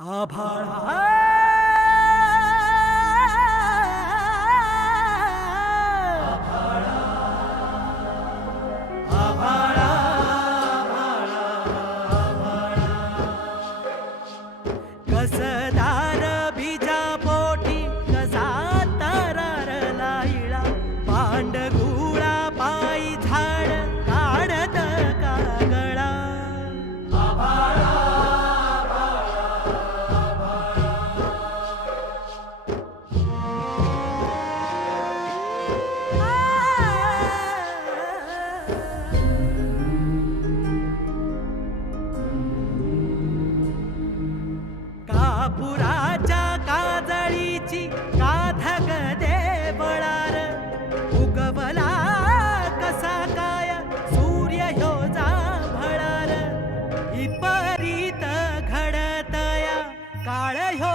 आभाळ कसदार बीजा पोटी कसा तारारला इळा पांडगुळा पायी झाड काढत कागळा कापुराच्या काजळीची काधग देवळार उगवला कसा काय सूर्य ह्यो जांभळार इपरीत घडतया काळ ह्यो